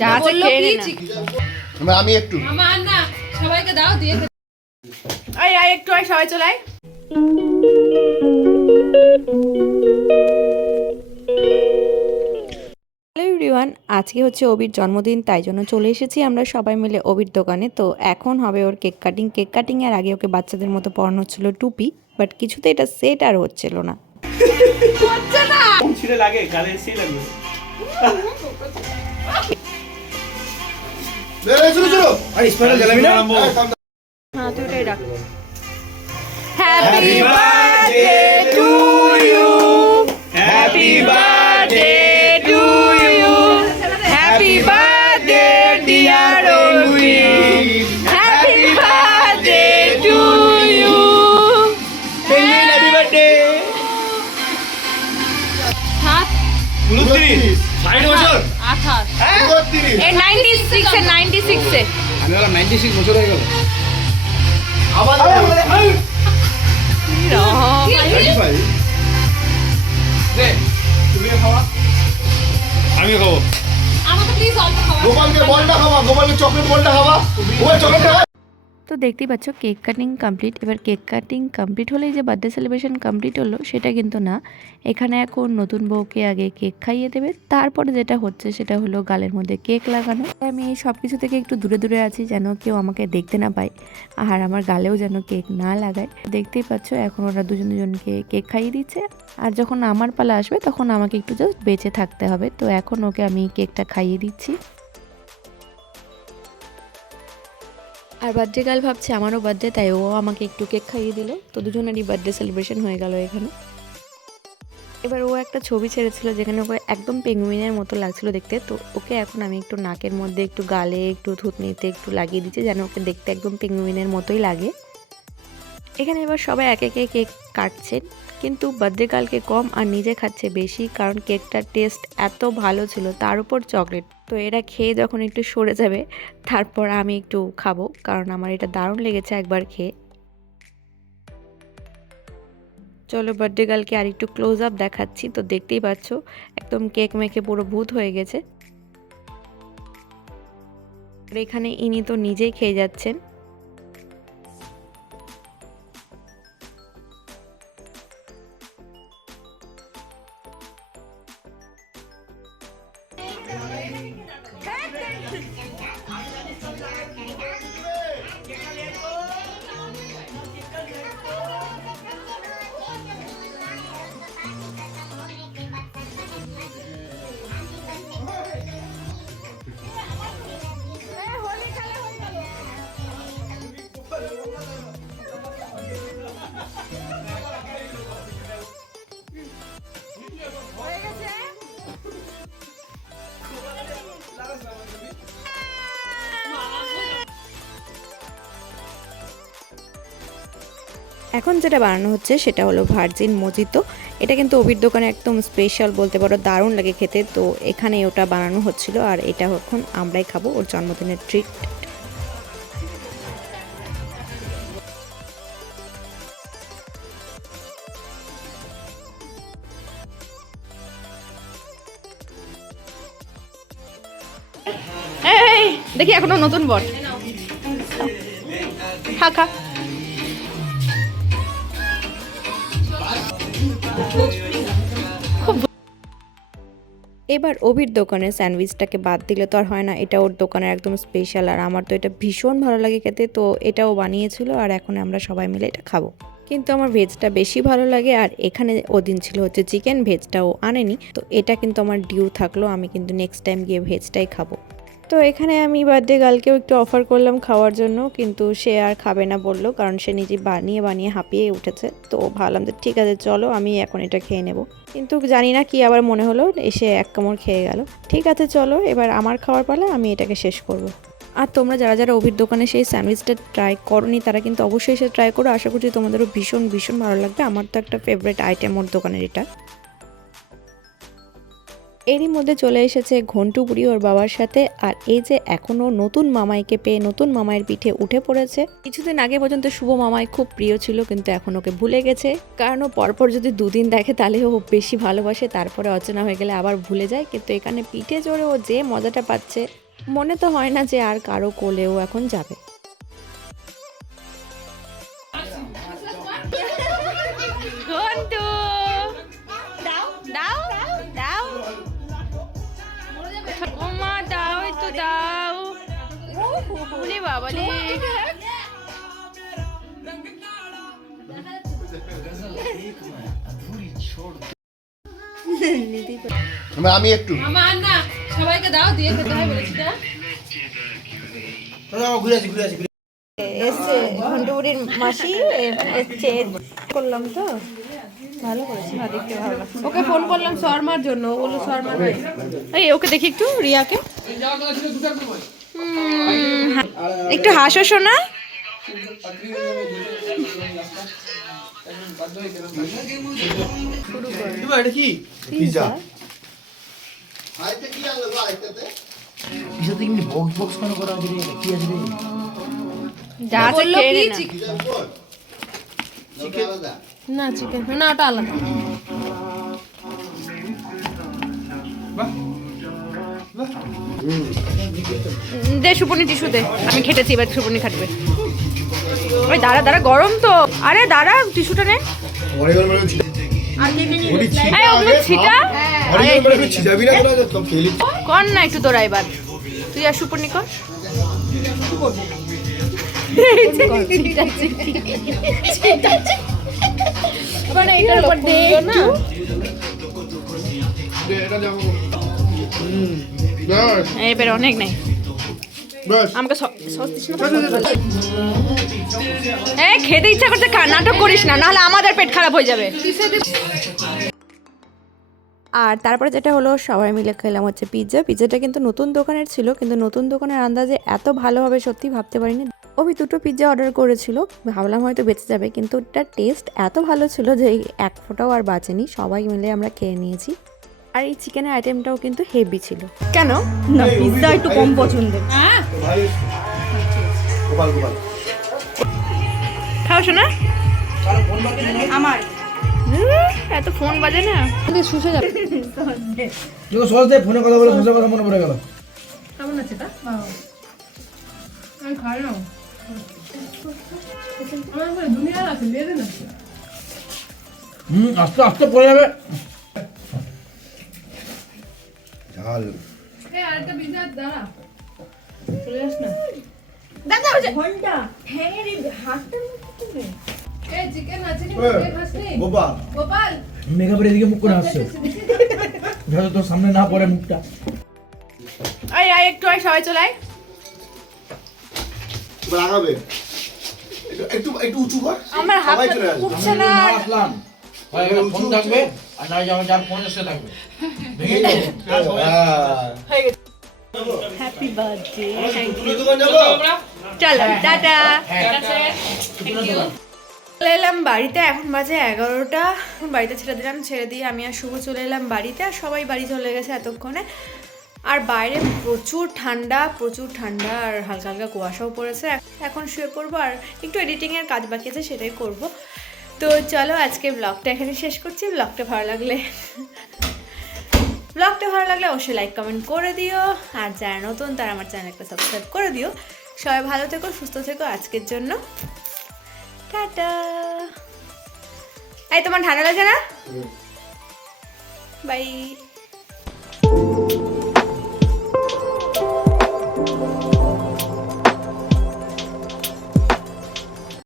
যা বলল কি আমি একটু। মামা না সবাইকে দাও দিয়ে আয় আয় একটু আয় সবাই চলে আয়। এভরিওয়ান আজকে হচ্ছে অবির জন্মদিন তাই জন্য চলে এসেছি আমরা সবাই মিলে অবির দোকানে। তো এখন হবে ওর কেক কাটিং। কেক কাটিং এর আগে ওকে বাচ্চাদের মতো পরানো হচ্ছিল টুপি বাট কিছুতে এটা সেট আর হচ্ছিল না। লাগে গালে হ্যাপি বার্থডে আমি বললাম নাইনটি সিক্স বছর হয়ে গেল। আবার আমি খাব? গোপালকে বলটা খাওয়া গোপালকে চকলেট বলটা খাওয়া গোপাল চকলেট খাওয়া তো দেখতেই পাচ্ছ কেক কাটিং কমপ্লিট এবার কেক কাটিং কমপ্লিট হলেই যে বার্থডে সেলিব্রেশন কমপ্লিট হলো, সেটা কিন্তু না। এখানে এখন নতুন বউকে আগে কেক খাইয়ে দেবে। তারপরে যেটা হচ্ছে, সেটা হলো গালের মধ্যে কেক লাগানো। আমি এই সব কিছু থেকে একটু দূরে দূরে আছি, যেন কেউ আমাকে দেখতে না পায়, আর আমার গালেও যেন কেক না লাগায়। দেখতেই পাচ্ছ, এখন ওরা দুজন দুজনকে কেক খাইয়ে দিচ্ছে। আর যখন আমার পালা আসবে, তখন আমাকে একটু জাস্ট বেঁচে থাকতে হবে। তো এখন ওকে আমি কেকটা খাইয়ে দিচ্ছি। আর বার্থডে গার্ল ভাবছে, আমারও বার্থডে তাই ও আমাকে একটু কেক খাইয়ে দিল। তো দুজনেরই বার্থডে সেলিব্রেশন হয়ে গেল এখানে। এবার ও একটা ছবি ছেড়েছিল যেখানে ওকে একদম পেঙ্গুইনের মতো লাগছিল দেখতে। তো ওকে এখন আমি একটু নাকের মধ্যে একটু গালে একটু থুতনিতে একটু লাগিয়ে দিচ্ছি যেন ওকে দেখতে একদম পেঙ্গুইনের মতোই লাগে। এখানে এবার সবাই এক একে কেক কাটছেন কিন্তু বার্থডে গার্লকে কম আর নিজে খাচ্ছে বেশি, কারণ কেকটার টেস্ট এত ভালো ছিল, তার উপর চকলেট তো এরা খেয়ে যখন একটু সরে যাবে, তারপর আমি একটু খাব, কারণ আমার এটা দারুণ লেগেছে একবার খেয়ে। চলো বার্থডে গার্লকে আর একটু ক্লোজ আপ দেখাচ্ছি, তো দেখতেই পাচ্ছ, একদম কেক মেখে পুরো ভূত হয়ে গেছে। এখানে ইনি তো নিজেই খেয়ে যাচ্ছেন। এখন যেটা বানানো হচ্ছে সেটা হলো ভার্জিন মজিতো। এটা কিন্তু অভির দোকানে একদম স্পেশাল বলতে পারো, দারুণ লাগে খেতে। তো এখানে ওটা বানানো হচ্ছিল আর এটা এখন আমরাই খাব ওর জন্মদিনের ট্রিট দেখি এখনও নতুন বট খা খা। এবার অভির দোকানের স্যান্ডউইচটাকে বাদ দিলে তো আর হয় না। এটা ওর দোকানের একদম স্পেশাল আর আমার তো এটা ভীষণ ভালো লাগে খেতে। তো এটাও বানিয়েছিল আর এখন আমরা সবাই মিলে এটা খাব। কিন্তু আমার ভেজটা বেশি ভালো লাগে আর এখানে ওদিন ছিল হচ্ছে চিকেন ভেজটাও আনেনি। তো এটা কিন্তু আমার ডিউ থাকল, আমি কিন্তু নেক্সট টাইম গিয়ে ভেজটাই খাব। তো এখানে আমি বার্থডে গার্লকেও একটু অফার করলাম খাওয়ার জন্য, কিন্তু সে আর খাবে না বলল, কারণ সে নিজে বানিয়ে বানিয়ে হাঁপিয়ে উঠেছে। তো ভাবলাম যে ঠিক আছে, চলো আমি এখন এটা খেয়ে নেব। কিন্তু জানি না কি আবার মনে হলো, এসে এক কামড় খেয়ে গেল। ঠিক আছে, চলো এবার আমার খাওয়ার পালা, আমি এটাকে শেষ করব। আর তোমরা যারা যারা অভির দোকানে সেই স্যান্ডউইচটা ট্রাই করনি, তারা কিন্তু অবশ্যই সে ট্রাই করো। আশা করছি তোমাদেরও ভীষণ ভীষণ ভালো লাগবে। আমার তো একটা ফেভারিট আইটেম ওর দোকানের এটা। এরই মধ্যে চলে এসেছে ঘন্টু বুড়ি ওর বাবার সাথে। আর এই যে এখনও নতুন মামাইকে পেয়ে নতুন মামাইয়ের পিঠে উঠে পড়েছে। কিছুদিন আগে পর্যন্ত শুভ মামাই খুব প্রিয় ছিল, কিন্তু এখন ওকে ভুলে গেছে। কারণ ও পরপর যদি দুদিন দেখে তাহলে ও বেশি ভালোবাসে, তারপরে অচেনা হয়ে গেলে আবার ভুলে যায়। কিন্তু এখানে পিঠে চড়ে ও যে মজাটা পাচ্ছে, মনে তো হয় না যে আর কারও কোলেও এখন যাবে। ঘন্টু একটু দাও। উনি বাবা রে। আমি- আমি একটু। আমার না সবাইকে দাও দিয়ে খেতে হয় বলেছি না এসছে ঘন্টুবুড়ির মাসি এসছে। করলাম তো। ভালো করেছি। না দেখতে ভালো ওকে ফোন করলাম শর্মার জন্য। ও বলল শর্মার ভাই। এই ওকে দেখি একটু রিয়াকে। একটু হাসো শোনা যা বলল কি। চিকেন না চিকেন না ওটা আলাদা দে সুপনি টিস্যু দে আমি খেটেছি এবার সুপনি খাটবে ওই দাঁড়া দাঁড়া গরম তো আরে দাঁড়া টিস্যুটা নে মানে মানে কর না একটু তোরা এবার তুই আর সুপনি কর মানে এটার উপর না? ব্যাস। এবার অনেক নেই। আমাকে? এই খেতে ইচ্ছা করছে খা নাটক করিস না নাহলে আমাদের পেট খারাপ হয়ে যাবে। আর তারপরে যেটা হলো সবাই মিলে খেলাম হচ্ছে পিৎজা পিৎজাটা কিন্তু নতুন দোকানের ছিল কিন্তু নতুন দোকানের আন্দাজে এত ভালো হবে সত্যি ভাবতে পারিনি। অভি দুটো পিৎজা অর্ডার করেছিল। ভাবলাম হয়তো বেঁচে যাবে কিন্তু ওটার টেস্ট এত ভালো ছিল যে এই এক ফোঁটাও আর বাঁচেনি। সবাই মিলে আমরা খেয়ে নিয়েছি। আর এই চিকেনের আইটেমটাও কিন্তু হেভি ছিল। কেন? না পিৎজা একটু কম পছন্দের। হ্যাঁ? খাও শোনা আমার। এত ফোন বাজে না। শুষে যাবে। সস দে ফোনে কথা বলে সসের কথা মনে পড়ে গেল। আমি খাই না আমার ঘরে দুনিয়া আছে দিয়ে দে না হুম আস্তে আস্তে পড়ে যাবে। ঝাল। গোপাল। মেকআপের এদিকে মুখ করে আসছে যাতে তোর সামনে না পড়ে মুখটা। আয় আয় একটু আয় সবাই চলে আয়। এবার আগাবে। একটু- একটু উঁচু কর। আমার হাত চলে উঠছে না। আসলাম। হয় ফোন থাকবে? আর যার ফোন এসে থাকবে। ভেঙে যাব হ্যাঁ। হ্যাপি বার্থডে ফুলের দোকান যাব? চলো টাটা। হ্যাঁ। চলে এলাম বাড়িতে এখন বাজে এগারোটা। বাড়িতে ছেড়ে দিলাম ছেড়ে দিয়ে আমি আর শুভ চলে এলাম বাড়িতে আর সবাই বাড়ি চলে গেছে এতক্ষণে। আর বাইরে প্রচুর ঠান্ডা প্রচুর ঠান্ডা আর হালকা হালকা কুয়াশাও পড়েছে। এখন শুয়ে পড়ব আর একটু এডিটিংয়ের কাজ বাকি আছে সেটাই করব। তো চলো আজকে ব্লগটা এখানে শেষ করছি। ব্লগটা ভালো লাগলে ব্লগটা ভালো লাগলে অবশ্যই লাইক কমেন্ট করে দিও। আর যারা নতুন তারা আমার চ্যানেলটা সাবস্ক্রাইব করে দিও। সবাই ভালো থেকো সুস্থ থেকো আজকের জন্য। টাটা। এই তোমার ঠান্ডা লাগছে না বাই